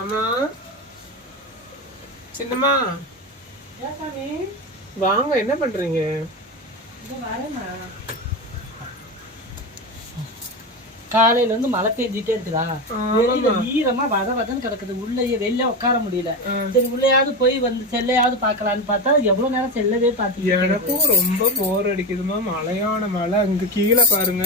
அம்மா சின்னம்மா வாங்க, என்ன பண்றீங்க? காலையில இருந்து மழை பெஞ்சிட்டே இருக்குதா, ஈரமா வதன்னு கிடக்குது. உள்ளேயே வெளில உட்கார முடியல. சரி உள்ளேயாவது போய் வந்து செல்லையாவது பாக்கலான்னு பார்த்தா எவ்வளவு நேரம் செல்லவே பாத்தீங்க. எனக்கும் ரொம்ப போர் அடிக்குதுமா. மழையான மழை, அங்க கீழே பாருங்க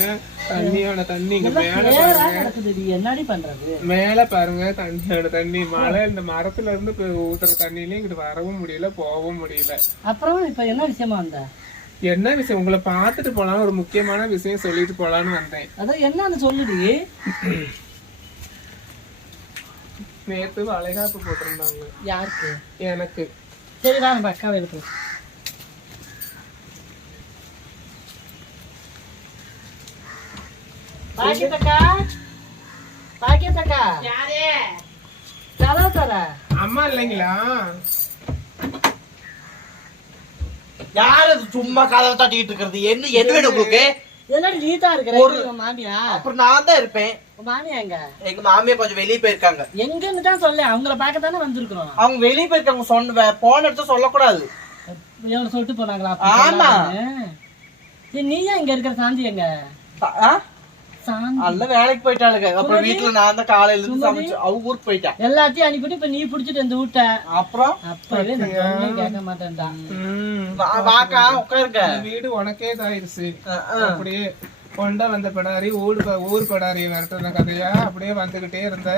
தண்ணியான தண்ணி, இங்க மேல கிடக்குது. என்னடி பண்றது? மேல பாருங்க தண்ணியான தண்ணி. மழை இந்த மரத்துல இருந்து ஊத்துற தண்ணியில இங்கிட்டு வரவும் முடியல, போகவும் முடியல. அப்புறம் இப்ப என்ன விஷயமா வந்த? என்ன விஷயம்? உங்களை பாத்துட்டு போலாம், ஒரு முக்கியமான விஷயம் சொல்லிட்டு போலான்னு வந்தேன். அதான் என்னன்னு சொல்லுடி. நேத்து வளைகாப்பு போட்டிருந்தாங்க. யாருக்கு? எனக்கு. சரி வா நம்ம அக்காவை எழுப்பு. பாக்கியத்தக்கா, பாக்கியத்தக்கா. யாரே? தர தர அம்மா இல்லைங்களா? யாரு சும்மா கதவை தட்டிக்கிட்டு இருக்கிறது? என்ன என்ன வேணும் உங்களுக்கு? என்னடி நீட்டா இருக்கிற மாமியா? அப்புறம் நான் தான் இருப்பேன். மாமியா எங்க? எங்க மாமியா கொஞ்சம் வெளியே போயிருக்காங்க. எங்கன்னு தான் சொல்ல, அவங்கள பார்க்க தானே வந்திருக்கிறோம். அவங்க வெளியே போயிருக்காங்க. சொன்ன போன எடுத்து சொல்லக்கூடாது. எவ்வளவு சொல்லிட்டு போனாங்களா? ஆமா. நீ ஏன் இங்க இருக்கிற? சாந்தி எங்க? நல்ல வேலைக்கு போயிட்டாளுங்க. அப்புறம் வீட்டுல நான் தான் காலையில இருந்து சமைச்சு அவங்க ஊருக்கு போயிட்டேன். எல்லாத்தையும் அனுப்பிட்டு இப்ப நீ புடிச்சிட்டு வந்து விட்ட. அப்புறம் அப்பவே கேட்க மாட்டேன்டா. வாக்கா உட்காருங்க. வீடு உனக்கே தாயிருச்சு. அப்படியே கொண்டா வந்த படாரி ஊர் படாரிய விரட்டுற கதையா அப்படியே வந்துகிட்டே இருந்த.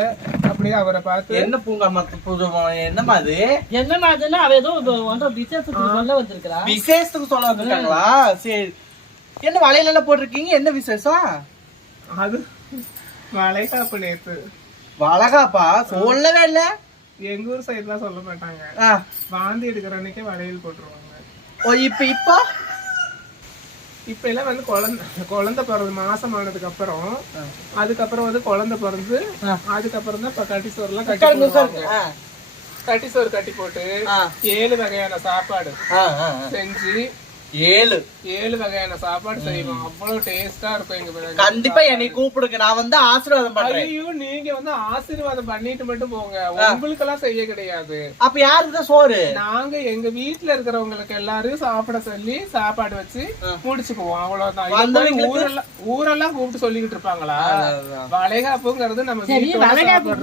அப்படியே அவரை பார்த்து என்ன பூங்கா என்னமா அது? என்னமா அதுன்னா அவ ஏதோ விசேஷத்துக்கு சொல்ல வந்திருக்கா. விசேஷத்துக்கு சொல்ல வந்திருக்காங்களா? சரி. என்ன வளையல் எல்லாம் போட்டிருக்கீங்க? என்ன விசேஷம்? அது வளைகாப்பு. நேத்து வளகாப்பா? சொல்லவே இல்ல. எங்க ஊர் சைடு எல்லாம் சொல்ல மாட்டாங்க. வாந்தி எடுக்கிற அன்னைக்கே வளையல் போட்டுருவாங்க. இப்ப எல்லாம் வந்து குழந்தை பிறந்து மாசமானதுக்கு அப்புறம், அதுக்கப்புறம் வந்து குழந்தை பிறந்து அதுக்கப்புறம் தான் இப்ப கட்டி சோறு எல்லாம் கட்டி சோறு கட்டி போட்டு 7 வகையான சாப்பாடு செஞ்சு 7 வகையான சாப்பாடு செய்வோம். அவ்வளவு டேஸ்டா இருக்கும். எங்க கண்டிப்பா என்னை கூப்பிடுங்க, நான் வந்து ஆசீர்வாதம் பண்றேன். ஐயோ, நீங்க வந்து ஆசீர்வாதம் பண்ணிட்டு மட்டும் போங்க, உங்களுக்கு எல்லாம் செய்ய கிடையாது. அப்ப யாருக்குதான் சோறு? நாங்க எங்க வீட்டுல இருக்கிறவங்களுக்கு எல்லாரும் சாப்பிட சொல்லி சாப்பாடு வச்சு முடிச்சுக்குவோம். அவ்வளவுதான். ஊரெல்லாம் கூப்பிட்டு சொல்லிக்கிட்டு இருப்பாங்களா? வளைகாப்புங்கிறது நம்ம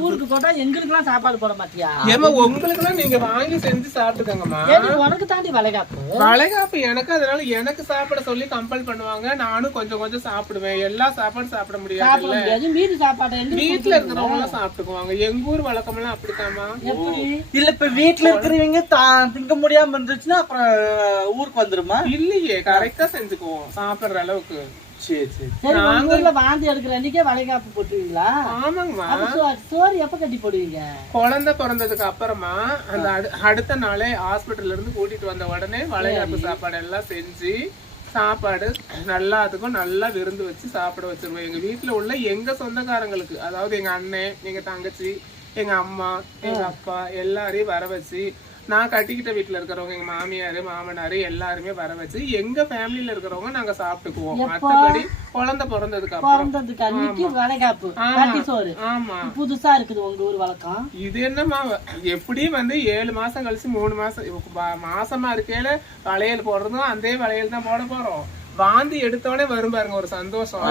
ஊருக்கு போட்டா எங்களுக்கு எல்லாம் சாப்பாடு போட மாட்டியா? ஏமா உங்களுக்கு எல்லாம் நீங்க வாங்கி செஞ்சு சாப்பிட்டுக்கங்கம்மா. உனக்கு தாண்டி வளைகாப்பு எனக்கு. அதனால எனக்கு சாப்பிட சொல்லி கம்பல் பண்ணுவாங்க. நானும் கொஞ்சம் கொஞ்சம் சாப்பிடுவேன். எல்லா சாப்பாடும் சாப்பிட முடியாது. வீட்டுல இருக்கிறவங்க எல்லாம் சாப்பிட்டுக்குவாங்க. எங்க ஊர் வழக்கம் எல்லாம் அப்படித்தாமா. இல்ல இப்ப வீட்டுல இருக்கிறவங்க திங்க முடியாம இருந்துச்சுன்னா அப்புறம் ஊருக்கு வந்துருமா? இல்லையே, கரெக்டா செஞ்சுக்குவோம் சாப்பிடுற அளவுக்கு. வாந்தி எடுக்கிற அன்னைக்கே வளைகாப்பு போட்டுவீங்களா? ஆமாங்கம்மா. சோறு எப்ப கட்டி போடுவீங்க? குழந்தை பிறந்ததுக்கு அப்புறமா அந்த அடுத்த நாளே ஹாஸ்பிட்டல்ல இருந்து கூட்டிட்டு வந்த உடனே வளைகாப்பு சாப்பாடு எல்லாம் செஞ்சு சாப்பாடு எல்லாத்துக்கும் நல்லா விருந்து வச்சு சாப்பிட வச்சிருவோம். எங்க வீட்டுல உள்ள எங்க சொந்தக்காரங்களுக்கு, அதாவது எங்க அண்ணன், எங்க தங்கச்சி, எங்க அம்மா, எங்க அப்பா எல்லாரையும் வர வச்சு, நான் கட்டிக்கிட்ட வீட்டுல இருக்கிறவங்க, எங்க மாமியாரு மாமனாரு எல்லாருமே வர வச்சு எங்க ஃபேமிலில இருக்கிறவங்க நாங்க சாப்பிட்டுக்குவோம். மற்றபடி குழந்தை பிறந்ததுக்கு அப்புறம். ஆமா, புதுசா இருக்குது உங்க ஊர் வழக்கம். இது என்னமா எப்படியும் வந்து 7 மாசம் கழிச்சு 3 மாசமா இருக்கையில வளையல் போடுறதும் அதே வளையல் தான் போட போறோம். வாந்தி எடுத்தோடனே வரும் பாருங்க ஒரு சந்தோஷம்.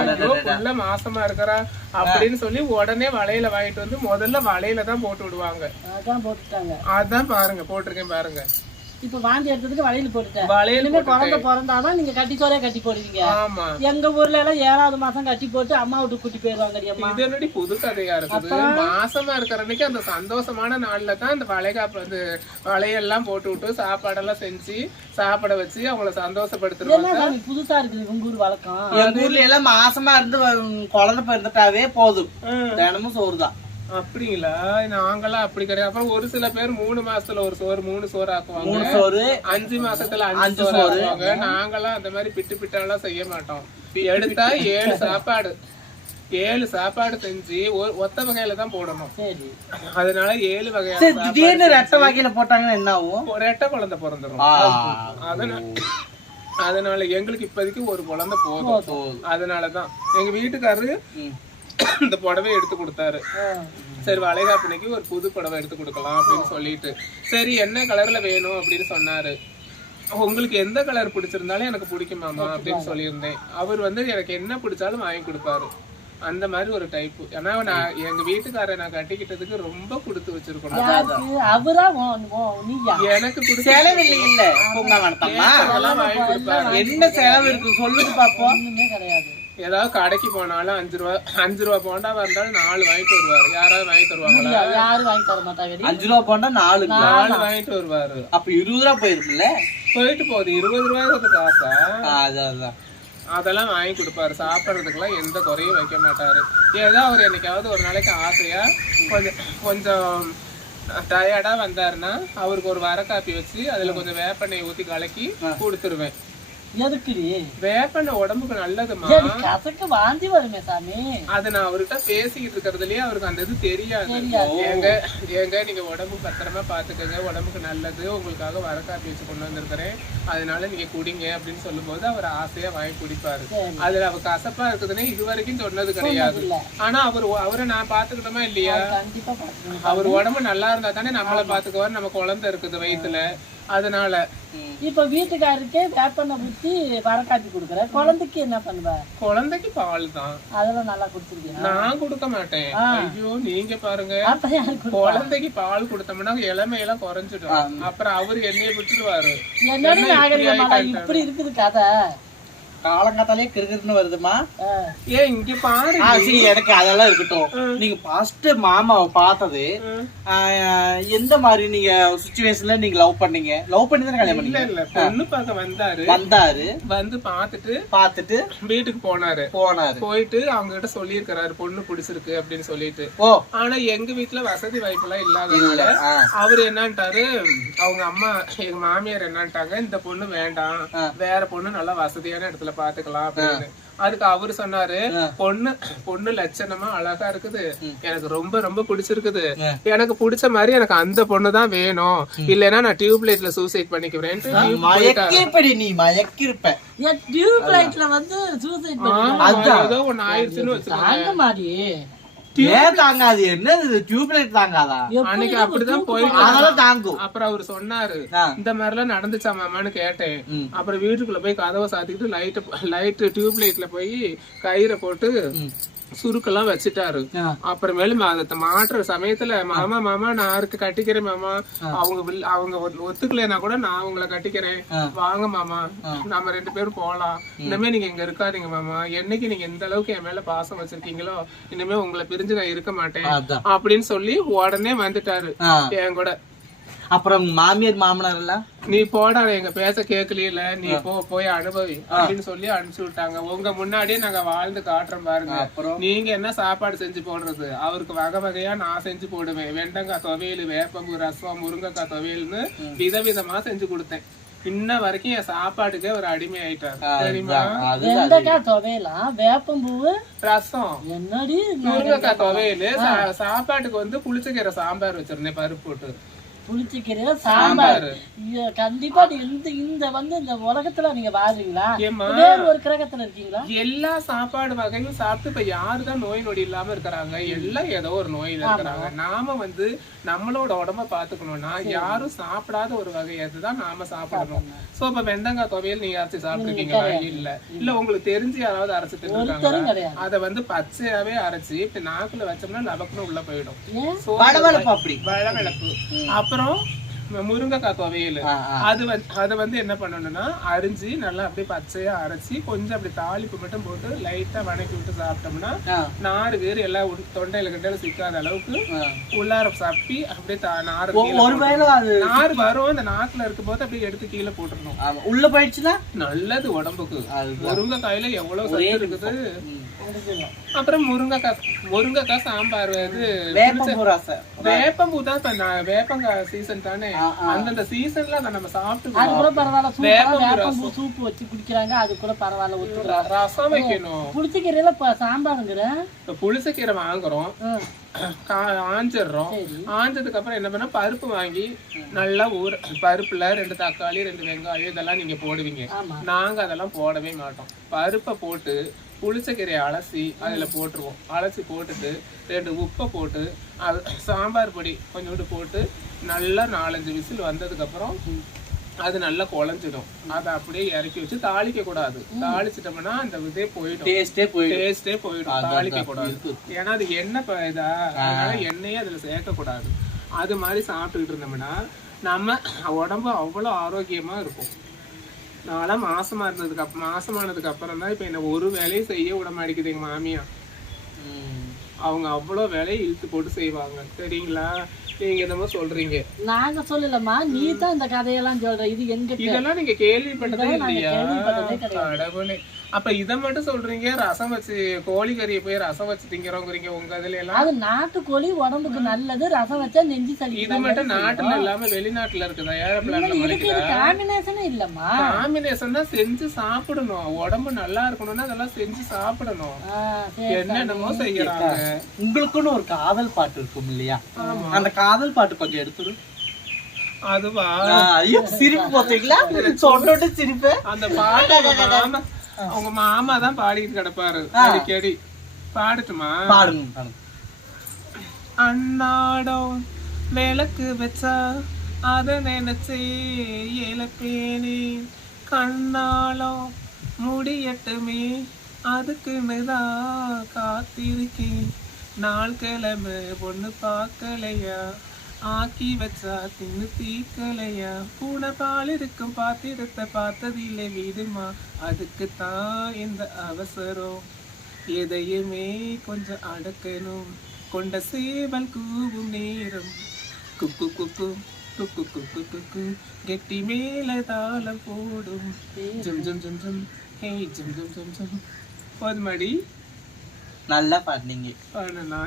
புள்ள மாசமா இருக்கிறா அப்படின்னு சொல்லி உடனே வளையல வாங்கிட்டு வந்து முதல்ல வளையல தான் போட்டு விடுவாங்க. அதான் பாருங்க போட்டிருக்கேன் பாருங்க. இப்ப வாந்தி எடுத்ததுக்கு வளையல் போட்டுட்டேன். வளையலுமே குழந்தை பிறந்தாதான் நீங்க கட்டி சோறே கட்டி போடுவீங்க. ஆமா, எங்க ஊர்ல எல்லாம் 7வது மாசம் கட்டி போட்டு அம்மா விட்டு கூட்டி போயிருவாங்க. இது என்னடி புது கதையா இருக்குது? மாசமா இருக்கிற அன்னைக்கு அந்த சந்தோஷமான நாள்ல தான் அந்த வளைகாப்பு வந்து வளையெல்லாம் போட்டு விட்டு சாப்பாடெல்லாம் செஞ்சு சாப்பிட வச்சு அவங்கள சந்தோஷப்படுத்துறாங்க. புதுசா இருக்குது உங்க ஊர் வழக்கம். எங்க ஊர்ல எல்லாம் மாசமா இருந்து குழந்தை பிறந்துட்டாவே போதும், தினமும் சோறு தான். அப்படிங்களா? நாங்கெல்லாம் அப்படி கிடையாது. அப்புறம் ஒரு சில பேர் 3 மாசத்துல ஒரு சோறு 3 சோறு ஆக்குவாங்க. 3 சோறு 5 மாசத்துல 5 சோறு ஆக்குவாங்க. நாங்கெல்லாம் அந்த மாதிரி பிட்டு பிட்டாலாம் செய்ய மாட்டோம். எடுத்தா 7 சாப்பாடு 7 சாப்பாடு செஞ்சு ஒத்த வகையில தான் போடணும். அதனால 7 வகையான. திடீர்னு ரெட்டை வகையில போட்டாங்கன்னா என்ன ஆகும்? ரெட்டை குழந்தை பிறந்துடும். அதனால எங்களுக்கு இப்போதைக்கு ஒரு குழந்தை போதும். அதனாலதான் எங்க வீட்டுக்காரரு இந்த புடவை எடுத்து கொடுத்தாரு. சரி வளைகாப்புனைக்கு ஒரு புது புடவை எடுத்து கொடுக்கலாம் அப்படின்னு சொல்லிட்டு, சரி என்ன கலர்ல வேணும் அப்படின்னு சொன்னாரு. உங்களுக்கு எந்த கலர் பிடிச்சிருந்தாலும் எனக்கு பிடிக்குமாமா அப்படின்னு சொல்லியிருந்தேன். அவர் வந்து எனக்கு என்ன பிடிச்சாலும் வாங்கி கொடுப்பாரு. அந்த மாதிரி ஒரு டைப். ஏன்னா நான் எங்க வீட்டுக்காரரை நான் கட்டிக்கிட்டதுக்கு ரொம்ப கொடுத்து வச்சிருக்கணும். எனக்கு வாங்கி கொடுப்பாரு. என்ன செலவு இருக்கு சொல்லுங்க பாப்போம். ஏதாவது கடைக்கு போனாலும் 5 ரூபா போண்டா வந்தாலும் 4 வாங்கிட்டு வருவாரு. யாராவது வாங்கி தருவாங்களா? யாரும் வாங்கி தர மாட்டாங்க. 5 ரூபா போண்டா 4 வாங்கிட்டு வருவாரு. அப்ப 20 ரூபா போயிருக்குல்ல. போயிட்டு போகுது. 20 ரூபாய்க்கு காசா? அதான் அதெல்லாம் வாங்கி கொடுப்பாரு. சாப்பிட்றதுக்கெல்லாம் எந்த குறையும் வைக்க மாட்டாரு. ஏதோ அவர் என்னைக்காவது ஒரு நாளைக்கு ஆசையா கொஞ்சம் டயர்டா வந்தாருன்னா அவருக்கு ஒரு வர காப்பி வச்சு அதுல கொஞ்சம் வேப்பெண்ணெய் ஊத்தி கலக்கி கொடுத்துருவேன். வேப்பெண்ணெய் உடம்புக்கு நல்லதுமா. வாந்தி வருமே சாமி. அது நான் அவர்கிட்ட பேசிக்கிட்டு இருக்கிறதுலயே அவருக்கு அந்த இது தெரியாது. ஏங்க நீங்க உடம்பு பத்திரமா பாத்துக்கங்க, உடம்புக்கு நல்லது, உங்களுக்காக வர காப்பி வச்சு கொண்டு வந்திருக்கிறேன், அதனால நீங்க குடிங்க அப்படின்னு சொல்லும் போது அவர் ஆசையா வாங்கி குடிப்பாரு. அதுல அவர் கசப்பா இருக்குதுன்னு இது வரைக்கும் சொன்னது கிடையாது. ஆனா அவரை நான் பாத்துக்கிட்டோமா இல்லையா? அவர் உடம்பு நல்லா இருந்தா தானே நம்மளை பாத்துக்குவாரு. நம்ம குழந்தை இருக்குது வயிற்றுல. அதனால இப்ப வீட்டுக்காருக்கே வேப்பெண்ணெய் ஊத்தி வர காப்பி கொடுக்குற, குழந்தைக்கு என்ன பண்ணுவ? குழந்தைக்கு பால் தான். அதெல்லாம் நல்லா குடுத்துருக்கீங்க. நான் கொடுக்க மாட்டேன். ஐயோ நீங்க பாருங்க, குழந்தைக்கு பால் கொடுத்தோம்னா இளமையெல்லாம் குறைஞ்சிடும். அப்புறம் அவரு என்னைய விட்டுடுவாரு. என்னன்னு இப்படி இருக்குது கதை. காலங்காத்தாலே கிறுகிறுன்னு வருதுமா. ஏன் இங்க பாரு. எனக்கு அதெல்லாம் இருக்கட்டும். நீங்க ஃபர்ஸ்ட் மாமாவை பார்த்தது எந்த மாதிரி நீங்க சிச்சுவேஷன்ல நீங்க லவ் பண்ணீங்க? லவ் பண்ணி தான் கல்யாணம் பண்ணீங்க? இல்ல பொண்ணு பார்க்க வந்தாரு. வந்து பார்த்துட்டு வீட்டுக்கு போனாரு. போயிட்டு அவங்க கிட்ட சொல்லியிருக்கிறாரு பொண்ணு பிடிச்சிருக்கு அப்படின்னு சொல்லிட்டு. ஆனா எங்க வீட்டுல வசதி வாய்ப்பு எல்லாம் இல்லாதனால அவரு என்னன்ட்டாரு, அவங்க அம்மா எங்க மாமியார் என்னன்ட்டாங்க, இந்த பொண்ணு வேண்டாம், வேற பொண்ணு நல்லா வசதியான இடத்துல பாத்துக்கலாம் அப்படின்னு. அதுக்கு அவரு சொன்னாரு, பொண்ணு லட்சணமா அழகா இருக்குது, எனக்கு ரொம்ப ரொம்ப பிடிச்சிருக்குது, எனக்கு பிடிச்ச மாதிரி எனக்கு அந்த பொண்ணு தான் வேணும், இல்லைன்னா நான் டியூப் லைட்ல சூசைட் பண்ணிக்குவேன். ஏதோ ஒண்ணு ஆயிடுச்சுன்னு வச்சுக்கோங்க. அன்னைக்கு அப்படிதான் போயிட்டு அப்புறம் அவரு சொன்னாரு, இந்த மாதிரி எல்லாம் நடந்துச்சா மாமான்னு கேட்டேன். அப்புறம் வீட்டுக்குள்ள போய் கதவை சாத்திக்கிட்டு லைட் டியூப் லைட்ல போய் கயிறை போட்டு சுருக்கெல்லாம் வச்சுட்டாரு. அப்புறமேலும் அதை மாற்றுற சமயத்துல மாமா நான் யாருக்கு கட்டிக்கிறேன் மாமா, அவங்க ஒத்துக்கலைன்னா கூட நான் உங்களை கட்டிக்கிறேன், வாங்க மாமா நம்ம 2 பேரும் போலாம், இனிமே நீங்க இங்க இருக்காதீங்க மாமா, என்னைக்கு நீங்க எந்த அளவுக்கு என் மேல பாசம் வச்சிருக்கீங்களோ இனிமே உங்களை பிரிஞ்சு நான் இருக்க மாட்டேன் அப்படின்னு சொல்லி உடனே வந்துட்டாரு என் கூட. அப்புறம் மாமியார் மாமனார் எல்லாம் நீ போடா எங்க பேச கேட்கல, நீ போய் அனுபவி அப்படின்னு சொல்லி அனுப்பிச்சு விட்டாங்க. உங்க முன்னாடியே நாங்க வாழ்ந்து காட்டுறோம் பாருங்க. நீங்க என்ன சாப்பாடு செஞ்சு போடுறது? அவருக்கு வகை வகையா நான் செஞ்சு போடுவேன். வெண்டங்காய் துவையல், வேப்பம்பூ ரசம், முருங்கைக்காய் துவையல்னு விதவிதமா செஞ்சு கொடுத்தேன். இன்ன வரைக்கும் என் சாப்பாட்டுக்கே ஒரு அடிமை ஆயிட்டாரு தெரியுமா? வெண்டைக்காய் துவையலா, வேப்பம்பூ ரசம், என்னடி முருங்கைக்காய் துவையல், சாப்பாட்டுக்கு வந்து புளிச்சக்கீரை சாம்பார் வச்சிருந்தேன் பருப்பு போட்டு. புளிச்சக்கீரை சாம்பார். கண்டிப்பா இந்த உலகத்துல நீங்க வாழ்றீங்களா, வேற ஒரு கிரகத்துல இருக்கீங்களா? எல்லா சாப்பாடு வகையும் சாப்பிட்டு இப்ப யாருதான் நோய் நொடி இல்லாம இருக்கிறாங்க? எல்லாம் ஏதோ ஒரு நோயில இருக்கிறாங்க. நாம வந்து நம்மளோட உடம்ப பாத்துக்கணும்னா யாரும் சாப்பிடாத ஒரு வகை அதுதான் நாம சாப்பிடணும். சோ இப்ப வெண்டங்காய் துவையல் நீங்க அரைச்சு சாப்பிட்டுருக்கீங்களா? இல்ல உங்களுக்கு தெரிஞ்சு யாராவது அரைச்சு தின்னுருக்காங்க? அதை வந்து பச்சையாவே அரைச்சு இப்ப நாக்குல வச்சோம்னா லபக்குன்னு உள்ள போயிடும். வளவளப்பு. அப்புறம் முருங்கைக்காய் துவையல், அது வந்து என்ன பண்ணணும்னா அரிஞ்சு நல்லா அப்படியே பச்சையா அரைச்சி கொஞ்சம் அப்படி தாளிப்பு மட்டும் போட்டு லைட்டா வணக்கி விட்டு சாப்பிட்டோம்னா நாறு வேறு எல்லாம் தொண்டையில கிண்டையில சிக்காத அளவுக்கு உள்ளார சப்பி அப்படியே நாறு வரும். அந்த நாக்குல இருக்கும் போது அப்படியே எடுத்து கீழே போட்டுருணும். உள்ள போயிடுச்சுன்னா நல்லது உடம்புக்கு. முருங்கைக்காயில எவ்வளவு சத்து இருக்குது. அப்புறம் முருங்கைக்காய் சாம்பார், வேப்பம்பூ தான் இப்ப வேப்பங்காய் சீசன் தானே, அந்தந்த சீசன்ல அதை நம்ம சாப்பிட்டு அது கூட பரவாயில்ல. வேப்பம்பூ சூப் வச்சு குடிக்கிறாங்க, அது கூட பரவாயில்ல. ரசம் வைக்கணும். புளிச்சக்கீரையில சாம்பாருங்கிற புளிச்சக்கீரை வாங்குறோம், ஆஞ்சிடுறோம். ஆஞ்சதுக்கு அப்புறம் என்ன பண்ணா பருப்பு வாங்கி நல்லா பருப்புல 2 தக்காளி 2 வெங்காயம் இதெல்லாம் நீங்க போடுவீங்க. நாங்க அதெல்லாம் போடவே மாட்டோம். பருப்பை போட்டு புளிச்சக்கீரையை அலசி அதுல போட்டுருவோம். அலசி போட்டுட்டு 2 உப்பை போட்டு அது சாம்பார் பொடி கொஞ்சோண்டு போட்டு நல்லா 4-5 விசில் வந்ததுக்கு அப்புறம் அது நல்லா குழஞ்சிடும். அதை அப்படியே இறக்கி வச்சு தாளிக்க கூடாது. தாளிச்சிட்டோம்னா அந்த இதே போயிடும், டேஸ்டே போயிடும். தாளிக்க கூடாது, ஏன்னா அது எண்ணெய் இதா, அதனால எண்ணெயே அதுல சேர்க்க கூடாது. அது மாதிரி சாப்பிட்டுக்கிட்டு இருந்தோம்னா நம்ம உடம்பு அவ்வளவு ஆரோக்கியமா இருக்கும். நான்லாம் மாசமானதுக்கு அப்புறம் தான் இப்ப என்ன ஒரு வேலையும் செய்ய விட மாட்டேங்குது எங்க மாமியா. அவங்க அவ்வளவு வேலையை இழுத்து போட்டு செய்வாங்க தெரியுங்களா. நீங்க என்னமோ சொல்றீங்க, நாங்க சொல்லலமா, நீ தான் இந்த கதையெல்லாம் சொல்ற. இது எங்க இதெல்லாம் நீங்க கேள்விப்பட்டதே இல்லையா? கடவுளே. அப்ப இத மட்டும் சொல்றீங்க, ரசம் வச்சு கோழிக்கறியை போய் ரசம் வச்சு திங்கிறோங்கிறீங்க உங்க இதுல எல்லாம். அது நாட்டுக்கோழி உடம்புக்கு நல்லது, ரசம் வச்சா நெஞ்சு சளி. இது மட்டும் நாட்டுல இல்லாம வெளிநாட்டுல இருக்குதா? காம்பினேஷனே இல்லம்மா. காம்பினேஷன் தான் செஞ்சு சாப்பிடணும். உடம்பு நல்லா இருக்கணும்னா அதெல்லாம் செஞ்சு சாப்பிடணும். என்னென்னமோ செய்யறாங்க. உங்களுக்குன்னு ஒரு காதல் பாட்டு இருக்கும் இல்லையா? அந்த காதல் பாட்டு கொஞ்சம் எடுத்துடு. அதுவா? சிரிப்பு பார்த்தீங்களா? சொன்னோட சிரிப்பு. அந்த பாட்டு அவங்க மாமா தான் பாடிட்டு கிடப்பாரு அடிக்கடி. பாடட்டுமா? பாடுங்க. அன்னாடம் விளக்கு வச்சா அத நினைச்சே இழப்பேனே, கண்ணாலம் முடியட்டுமே அதுக்குன்னுதான் காத்திருக்கேன், நாள் கிழமை பொண்ணு பார்க்கலையா, ஆக்கி வச்சா தின்னு தீக்கலையா, பூனை பால் இருக்கும் பாத்திரத்தை பார்த்ததில்லை வீடுமா, அதுக்குத்தான் இந்த அவசரம், எதையுமே கொஞ்சம் அடக்கணும், கொண்ட சேவல் கூவும் நேரம், குக்கு குக்கு குக்கு குக்கு குக்கு கெட்டி மேல தாளம் போடும், ஜம் ஜம் ஜம் ஜம் ஹே ஜம் ஜம் ஜம் ஜம். போதுமாடி? நல்லா பாடுனீங்க.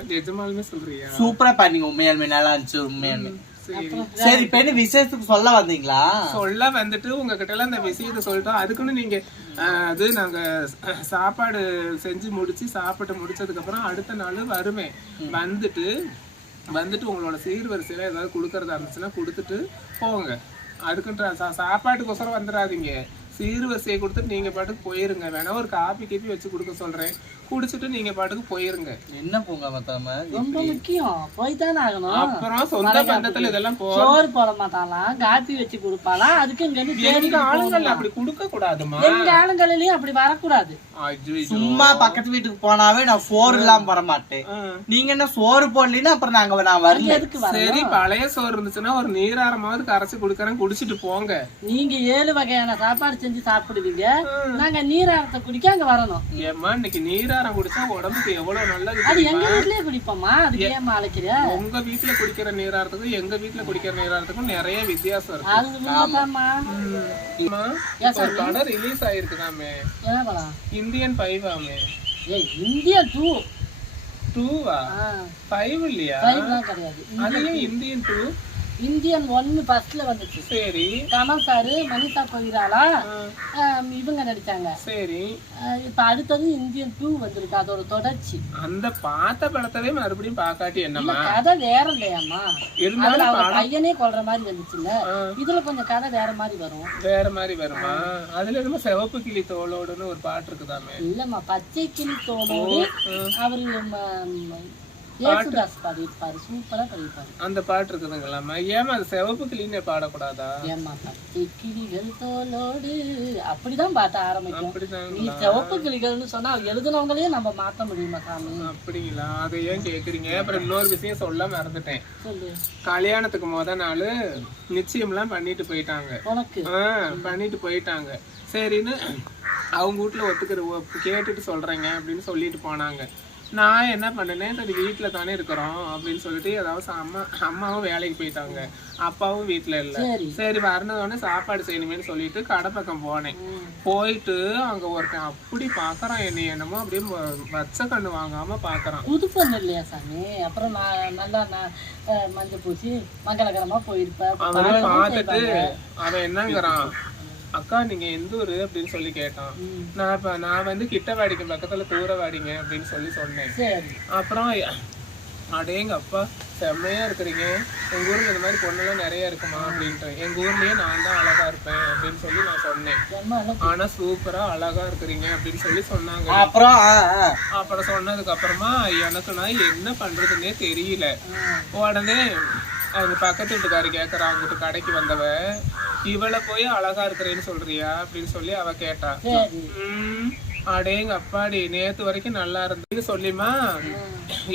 நிஜமாலுமே சொல்றியா? சூப்பரா பாடுனீங்க. உண்மையாலுமே நல்லா இருந்துச்சு. உண்மையாலுமே. சரி, இப்ப என்ன விசேஷத்துக்கு சொல்ல வந்தீங்களா? சொல்ல வந்துட்டு உங்ககிட்ட எல்லாம் இந்த விஷயத்த சொல்லிட்டோம். அதுக்குன்னு நீங்க அது நாங்க சாப்பாடு செஞ்சு முடிச்சு சாப்பிட்டு முடிச்சதுக்கு அப்புறம் அடுத்த நாள் வருமே, வந்துட்டு உங்களோட சீர்வரிசையில ஏதாவது கொடுக்கறதா இருந்துச்சுன்னா கொடுத்துட்டு போங்க. அதுக்குன்ற சாப்பாட்டுக்கோசரம் வந்துடாதீங்க. சீர்வரிசையை கொடுத்துட்டு நீங்க பாட்டுக்கு போயிருங்க. வேணா ஒரு காபி கீப்பி வச்சு கொடுக்க சொல்றேன், குடிச்சிட்டு நீங்க பாட்டுக்கு போயிருங்க. என்ன போங்க மத்தாம, ரொம்ப முக்கியம், போய்தானே ஆகணும். அப்புறம் சொந்த பந்தத்துல இதெல்லாம் சோறு போட மாட்டாலாம், காப்பி வச்சு கொடுப்பாளா. அதுக்கு எங்க ஆளுங்கள் அப்படி கொடுக்க கூடாதுமா. எங்க ஆளுங்களிலயும் அப்படி வரக்கூடாது. சும்மா பக்கத்து வீட்டுக்கு போனாவே நான் சோறு இல்லாம வர மாட்டேன். நீங்க என்ன சோறு போடலன்னா அப்புறம் நான் வரல. சரி, பழைய சோறு இருந்துச்சுன்னா ஒரு நீராரமாவது கரைச்சு கொடுக்கறேன், குடிச்சிட்டு போங்க. நீங்க 7 வகையான சாப்பாடு செஞ்சு சாப்பிடுவீங்க, நாங்க நீராரத்தை குடிக்க அங்க வரணும். ஏமா இன்னைக்கு நீராரம் குடிச்சா உடம்புக்கு எவ்வளவு நல்லது. அது எங்க வீட்லயே குடிப்போமா, அது ஏன் அழைக்கிற? உங்க வீட்டுல குடிக்கிற நீராரத்துக்கும் எங்க வீட்டுல குடிக்கிற நீராரத்துக்கும் நிறைய வித்தியாசம் இருக்கு. அது உண்மைதாம்மா. ஒரு படம் ரிலீஸ் ஆயிருக்குதாமே, என்ன படம்? இந்தியன் 5 ஆமே. ஏய், இந்தியன் 2வா? 5 இல்லையா? 5 தான் கிடையாது. அது ஏன் இந்தியன் 2? இந்தியன் 1 ஃபர்ஸ்ட்ல வந்துச்சு. சரி. கமல் சாரு, மனிதா கொய்ராலா இவங்க நடிச்சாங்க. சரி. இப்ப அடுத்தது இந்தியன் 2 வந்திருக்கு, அதோட தொடர்ச்சி. அந்த பார்த்த படத்தவே மறுபடியும் பாக்காட்டி என்னமா? கதை வேற இல்லையாமா? இருந்தாலும் அவங்க பையனே கொல்ற மாதிரி வந்துச்சுல்ல, இதுல கொஞ்சம் கதை வேற மாதிரி வரும். வேற மாதிரி வருமா? அதுல என்னமோ சிவப்பு கிளி தோலோடுன்னு ஒரு பாட்டு இருக்குதாமே? இல்லம்மா, பச்சை கிளி தோலோடு அவரு ஏசுதாஸ் பாடிப்பாரு, சூப்பரா பாடிப்பாரு. அந்த பாட்டு இருக்குதுங்களாமா? ஏமா அது சிவப்பு கிளின்னு பாடக்கூடாதா? ஏமா, பச்சை கிளிகள் தோலோடு அப்படிதான் பாட்ட ஆரம்பிக்கும். நீ சிவப்பு கிளிகள்னு சொன்னா எழுதுனவங்களையே நம்ம மாத்த முடியுமா சாமி? அப்படிங்களா? அதை ஏன் கேக்குறீங்க? அப்புறம் இன்னொரு விஷயம் சொல்ல மறந்துட்டேன். சொல்லு. கல்யாணத்துக்கு முத நாள் நிச்சயம் எல்லாம் பண்ணிட்டு போயிட்டாங்க. உனக்கு பண்ணிட்டு போயிட்டாங்க. சரின்னு அவங்க வீட்டுல கேட்டுட்டு சொல்றேங்க அப்படின்னு சொல்லிட்டு போனாங்க. நான் என்ன பண்ணேன், சரி வீட்டுல தானே இருக்கிறோம் அப்படின்னு சொல்லிட்டு ஏதாவது அம்மாவும் வேலைக்கு போயிட்டாங்க, அப்பாவும் வீட்டுல இல்ல. சரி வரணுன்னு சாப்பாடு செய்யணுமேனு சொல்லிட்டு கடை பக்கம் போனேன். போயிட்டு அங்க ஒருத்தன் அப்படி பாக்குறான், என்னமோ அப்படியே வச்ச கண்ணு வாங்காம பாக்குறான். புது பொண்ணு இல்லையா சாமி? அப்புறம் நல்லா மஞ்சள் பூசி மங்களகரமா போயிருப்பேன். அவனை பார்த்துட்டு அவன் என்னங்கிறான், அக்கா நீங்க எந்த ஊரு அப்படின்னு சொல்லி கேட்டான். நான் வந்து கிட்டவாடிக்கு பக்கத்துல தூரவாடிங்க அப்படின்னு சொல்லி சொன்னேன். அப்புறம் அடேங்க அப்பா செம்மையா இருக்கிறீங்க, எங்க ஊர்ல இந்த மாதிரி பொண்ணெல்லாம் நிறைய இருக்குமா அப்படின்ட்டு. எங்க ஊர்லயே நான் தான் அழகா இருப்பேன் அப்படின்னு சொல்லி நான் சொன்னேன். ஆனா சூப்பரா அழகா இருக்கிறீங்க அப்படின்னு சொல்லி சொன்னாங்க. அப்புறம் சொன்னதுக்கு அப்புறமா எனக்கு நான் என்ன பண்றதுன்னே தெரியல. உடனே அவங்க பக்கத்து வீட்டுக்காரி கேக்குறா, அங்கிட்டு கடைக்கு வந்தவ, இவளை போய் அழகா இருக்கிறேன்னு சொல்றியா அப்படின்னு சொல்லி அவ கேட்டா. அடேங்க அப்பாடி நேத்து வரைக்கும் நல்லா இருந்தது சொல்லிமா,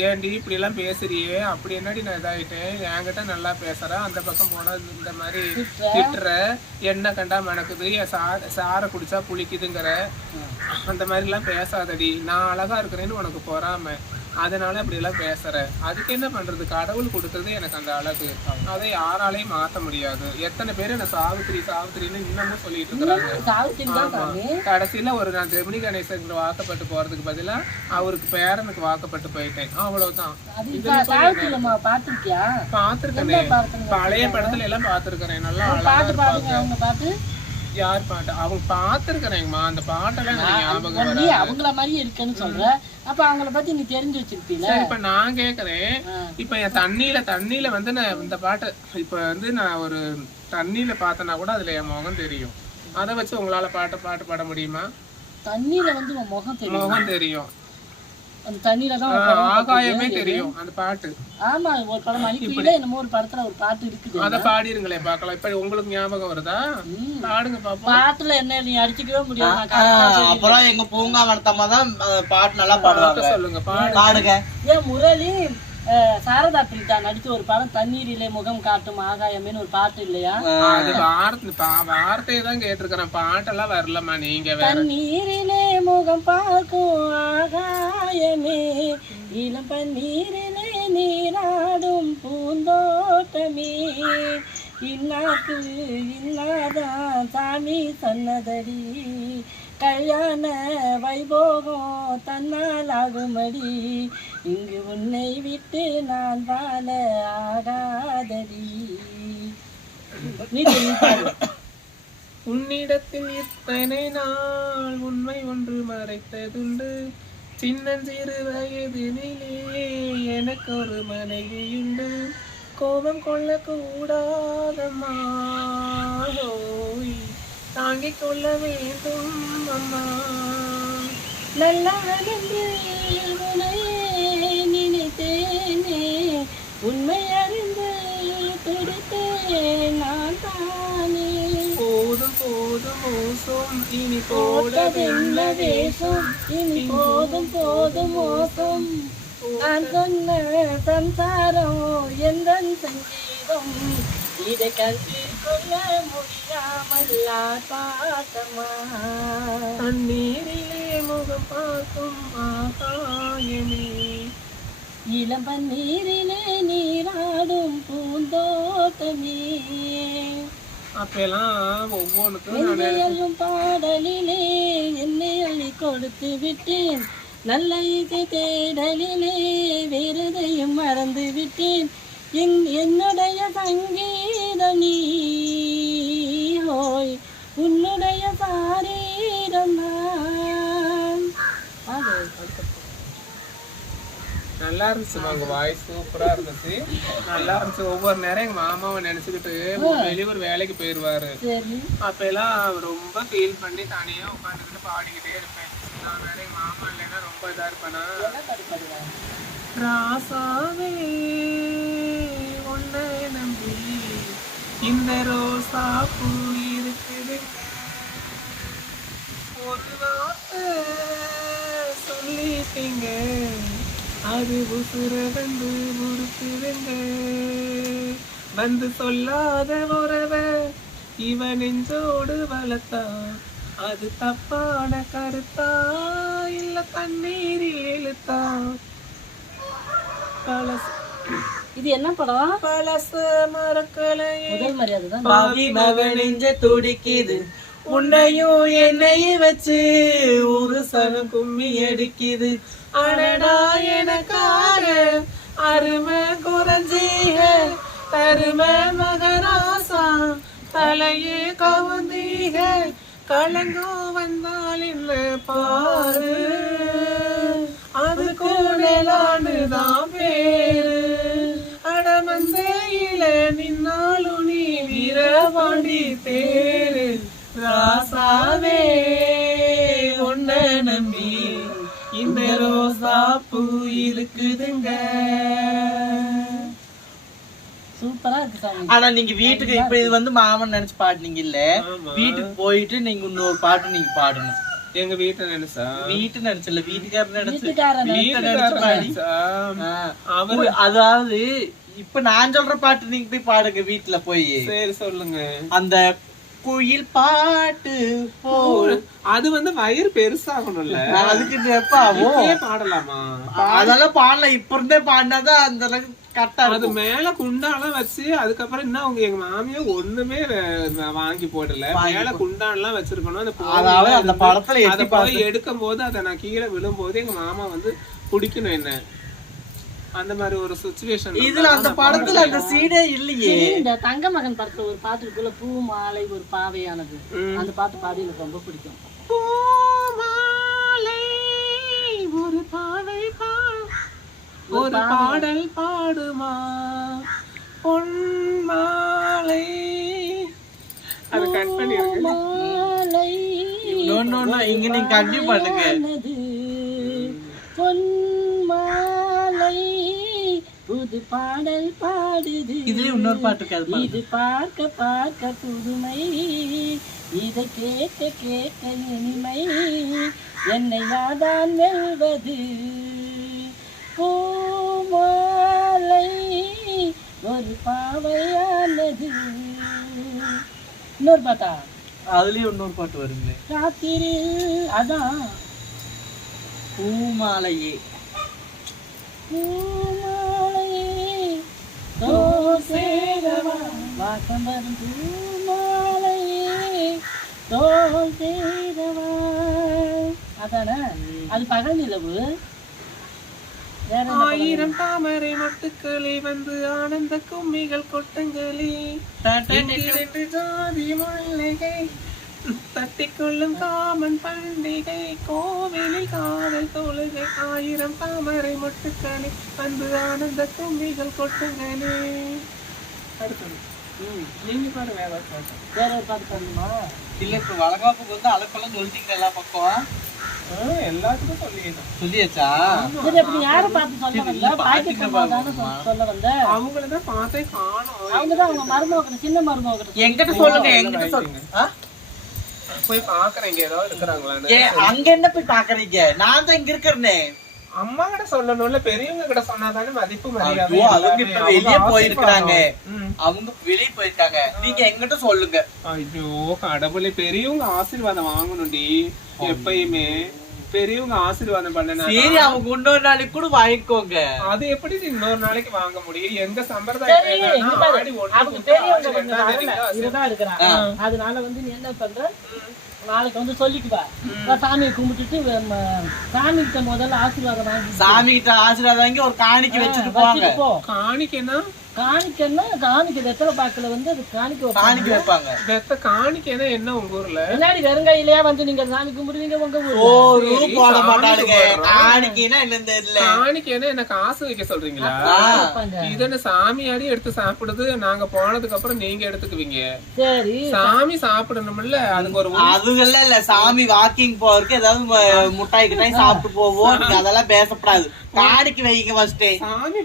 ஏன்டி இப்படி எல்லாம் பேசுறியே, அப்படி என்னடி நான் இதாயிட்டேன், என்கிட்ட நல்லா பேசுற, அந்த பக்கம் போனா இந்த மாதிரி திட்டுற, என்ன கண்டா மணக்குது, என் சாரை குடிச்சா புளிக்குதுங்கிற, அந்த மாதிரி எல்லாம் பேசாதடி, நான் அழகா இருக்கிறேன்னு உனக்கு பொறாம, அதனால அப்படி எல்லாம் பேசுற, அதுக்கு என்ன பண்றது, கடவுள் கொடுத்தது எனக்கு அந்த அழகு, அதை யாராலையும் மாத்த முடியாது. எத்தனை பேர் என்ன சாவித்திரி சாவித்திரின்னு இன்னமும் சொல்லிட்டு இருக்கிறாங்க. கடைசியில ஒரு நான் ஜெமினி கணேசன் வாக்கப்பட்டு போறதுக்கு பதிலா அவருக்கு பேரனுக்கு வாக்கப்பட்டு போயிட்டேன், அவ்வளவுதான். பாத்துருக்கேனே, பழைய படத்துல எல்லாம் பாத்துருக்கேன், நல்லா அழகா. யார் பாட்டு அவங்க பாத்துருக்கேங்கம்மா, அந்த பாட்டெல்லாம் ஞாபகம் அவங்கள மாதிரி இருக்குன்னு சொல்ற, அப்ப அவங்கள பத்தி நீ தெரிஞ்சு வச்சிருப்பீல. இப்ப நான் கேக்குறேன், இப்ப என் தண்ணியில வந்து நான் இந்த பாட்டு இப்ப வந்து நான் ஒரு தண்ணியில பார்த்தனா கூட அதுல என் முகம் தெரியும், அதை வச்சு உங்களால பாட்டு பாட முடியுமா? தண்ணியில வந்து முகம் தெரியும், அந்த தண்ணியில தான் ஆகாயமே தெரியும் அந்த பாட்டு. ஆமா, ஒரு படம் அனுப்பியில என்னமோ ஒரு படத்துல ஒரு பாட்டு இருக்குது, அத பாடிருங்களே பாக்கலாம். இப்ப உங்களுக்கு ஞாபகம் வருதா? பாடுங்க பாப்போம். பாட்டுல என்ன நீ அடிச்சுக்கவே முடியாது. அப்புறம் எங்க பூங்கா வளர்த்தமா தான் பாட்டு நல்லா பாடுவாங்க. சொல்லுங்க பாடுங்க. ஏன் முரளி சாரதா பிரிட்டா நடிச்ச ஒரு படம் தண்ணீரிலே முகம் காட்டும் ஆகாயமேன்னு ஒரு பாட்டு இல்லையா? அது வார்த்தையை தான் கேட்டிருக்கிறேன், பாட்டெல்லாம் வரலமா. நீங்க தண்ணீரிலே முகம் பார்க்கும் ஆகாயமே, இளம் பன்னீரிலே நீராடும் பூந்தோட்டமே, இன்னாக்கு இன்னாதான் சாமி சொன்னதடி, கல்யாண வைபோகம் தன்னால் ஆகுமடி, இங்கு உன்னை விட்டு நான் வாழ ஆகாதடி. உன்னிடத்தில் இத்தனை நாள் உண்மை ஒன்று மறைத்ததுண்டு, சின்னஞ்சிறு வயதினிலே எனக்கு ஒரு மனைவியுண்டு, கோபம் கொள்ள கூடாதம்மா, தாங்கிக் கொள்ள வேண்டும் அம்மா, நல்லவனென்று நினைத்தேனே, உண்மை அறிந்து துடித்தேன் நான் தானே, போதும் போதும் மோசம் இனி போடவெல்ல வேஷம், இனி போதும் போதும் மோசம், நான் சொன்ன சம்சாரம் எந்த சங்கீதம், இதை கல்வி கொள்ள முடியாமல் பார்த்தமா, தண்ணீரிலே முகம் பார்க்கும் ஆகாயமே, இளம் பன்னீரிலே நீராடும் பூந்தோட்டமே, அப்பெல்லாம் ஒவ்வொன்றுக்கும் பாடலிலே என்னை அள்ளி கொடுத்து விட்டேன், நல்ல இசை தேடலிலே வேறதையும் மறந்து விட்டேன், என்னுடைய சங்கீதம் நீ ஹோய், உன்னுடைய சாரீரம் நான். நல்லா இருந்துச்சு, உங்க வாய்ஸ் சூப்பரா இருந்துச்சு, நல்லா இருந்துச்சு. ஒவ்வொரு நேரம் எங்க மாமாவை நினைச்சுக்கிட்டு வெளியூர் வேலைக்கு போயிருவாரு, அப்ப எல்லாம் ரொம்ப ஃபீல் பண்ணி தனியா உட்காந்துக்கிட்டு பாடிக்கிட்டே இருப்பேன். நான் வேற எங்க மாமா இல்லைன்னா ரொம்ப இதா இருப்பேனா, ராசாவே உன்னை நம்பி இந்த ரோசா பூ இருக்குது, ஒரு வார்த்தை சொல்லிட்டீங்க, அது உசுர வந்து முறுக்குதுங்க, வந்து சொல்லாத உறவ இவ நெஞ்சோடு வளர்த்தா, அது தப்பான கருத்தா இல்ல தண்ணீரில் இழுத்தா. இது என்ன படம்? பழச மறக்கலையே, முதல் மரியாதை தான். பாவி மகன் நெஞ்ச துடிக்குது, உன்னையும் என்னையும் வச்சு ஒரு சனம் கும்மி அடிக்குது, அடடா எனக்கார அருமை குறைஞ்சீக, அருமை மகராசா தலையே கவுந்தீக, கலங்கும் வந்தால் என்ன பாரு, அது கூடலாண்டுதான் பேரு, தேரு ராசாவே உன்ன நம்பி இந்த ரோசா பூ இருக்குதுங்க. சூப்பரா இருக்கு சாமி. ஆனா நீங்க வீட்டுக்கு இப்ப இது வந்து மாமன் நினைச்சு பாடுனீங்க இல்ல, வீட்டுக்கு போயிட்டு நீங்க இன்னொரு பாட்டு நீங்க பாடணும். எங்க வீட்டை நினைச்சா வீட்டு நினைச்சல வீட்டுக்காரர் நினைச்சு வீட்டுக்காரன் அவரு அதாவது இப்ப நான் சொல்ற பாட்டு நீங்க போய் பாடுங்க வீட்டுல போய். சரி சொல்லுங்க. அந்த குயில் பாட்டு அது வந்து வயிறு பெருசாகணும்ல, அதுக்கு எப்ப ஆகும் இப்பயே பாடலாமா? அதெல்லாம் பாடலாம், இப்ப இருந்தே பாடினாதான் அந்த அளவுக்கு கரெக்டா அது இருக்கும். மேல குண்டாலாம் வச்சு அதுக்கப்புறம் என்ன அவங்க எங்க மாமியா ஒண்ணுமே வாங்கி போடல, மேல குண்டான்லாம் வச்சிருக்கணும். அதாவது அந்த படத்துல அத போய் எடுக்கும் போது அதை நான் கீழே விழும்போது எங்க மாமா வந்து பிடிக்கணும் என்ன, அந்த மாதிரி ஒரு சிச்சுவேஷன். இதுல அந்த படத்துல அந்த சீடே இல்லையே. இந்த தங்க மகன் படத்துல ஒரு பாட்டுக்குள்ள பூ மாலை ஒரு பாவையானது, அந்த பாட்டு பாடி எனக்கு ரொம்ப பிடிக்கும். பூ மாலை ஒரு பாவை ஒரு பாடல் பாடுமா பொன் மாலை. அது கட் பண்ணிருங்க. மாலை இங்க நீங்க கண்டிப்பா பண்ணுங்க. பொன் மாலை புது பாடல் பாடுது. இதுலயே இன்னொரு பாட்டு இருக்காது. இது பார்க்க பார்க்க புதுமை, இதை கேட்க கேட்க இனிமை, என்னை யாதான் வெல்வது. பூமாலை ஒரு பாவையானது. இன்னொரு பாட்டா? அதுலயே இன்னொரு பாட்டு வருங்க. ராத்திரி அதான் பூமாலையே பூமாலையே தோசேரவா வாசம் வரும் பூமாலையே தோசேரவா. அதானே அது பகல் நிலவு. ஆயிரம் தாமரை மொட்டுக்களே வந்து ஆனந்த கும்மிகள் கொட்டுங்களே, இரண்டு ஜாதி முல்லைகை தட்டிக்கொள்ளும் காமன் பண்டிகை, கோவிலில் காதல் தொழுகை, ஆயிரம் தாமரை மொட்டுக்களே வந்து ஆனந்த கும்மிகள் கொட்டுங்களே. அடுத்தது நீங்க பாரு வேற பாட்டு. வேற ஒரு பாட்டு பாடணுமா? இல்ல இப்ப வளகாப்புக்கு வந்து அலப்பெல்லாம் சொல்லிட்டீங்க எல்லா பக்கம். எல்லாத்துக்கும் சொல்லிடணும். சொல்லியாச்சா? சரி, அப்படி யாரை பார்த்து சொல்ல வந்த? பாட்டிக்கு சொல்ல வந்த? அவங்களதான் பார்த்தே காணோம். அவங்கதான் அவங்க மருமகிட்ட, சின்ன மருமகிட்ட. என்கிட்ட சொல்லுங்க, என்கிட்ட சொல்லுங்க. போய் பாக்குறேன் இங்க ஏதாவது இருக்கிறாங்களான்னு. அங்க என்ன போய் பாக்குறீங்க? நான் தான் இங்க இருக்கிறேனே. அம்மா கிட்ட சொல்லணும்ல, பெரியவங்க கிட்ட சொன்னாதானே மதிப்பு மரியாதை. அவங்க இப்ப வெளியே போயிருக்காங்க, அவங்க வெளியே போயிருக்காங்க. நீங்க எங்கிட்ட சொல்லுங்க. ஐயோ கடவுளே, பெரியவங்க ஆசீர்வாதம் வாங்கணும்டி எப்பயுமே. பெரியவங்க ஆசீர்வாதம் பண்ண சரி, அவங்க இன்னொரு நாளைக்கு கூட வாங்கிக்கோங்க. அது எப்படி இன்னொரு நாளைக்கு வாங்க முடியும்? எங்க சரி, சம்பிரதாயம் அவங்க பெரியவங்க கொஞ்சம் வரல, இதுதான் இருக்கிறாங்க. அதனால வந்து நீ என்ன பண்ற, நாளைக்கு வந்து சொல்லிக்குவா. சாமியை கும்பிட்டுட்டு சாமி கிட்ட முதல்ல ஆசீர்வாதம் வாங்கி, சாமி கிட்ட ஆசீர்வாதம் வாங்கி ஒரு காணிக்கை வச்சுட்டு போவாங்க. காணிக்கைன்னா காணிக்கைன்னா காணிக்கை வெத்தலை பாக்குல வந்து அது காணிக்கை வைப்பாங்க. காணிக்கைன்னா என்ன உங்க ஊர்ல? முன்னாடி வெறுங்கையிலேயே வந்து நீங்க சாமி கும்பிடுவீங்க உங்க ஊர்ல. போட மாட்டானுங்க. காணிக்கைன்னா என்ன தெரியல. காணிக்கைன்னா என்ன காசு வைக்க சொல்றீங்களா? இதென்ன சாமியாடி எடுத்து சாப்பிடுது, நாங்க போனதுக்கு அப்புறம் நீங்க எடுத்துக்குவீங்க. சரி, சாமி சாப்பிடணும்ல, அதுக்கு ஒரு அதுகெல்லாம் இல்ல. சாமி வாக்கிங் போறதுக்கு ஏதாவது முட்டாய் கிட்டாய் சாப்பிட்டு போவோம். நீங்க அதெல்லாம் பேசப்படாது. காணிக்கை வைங்க ஃபர்ஸ்ட். சாமி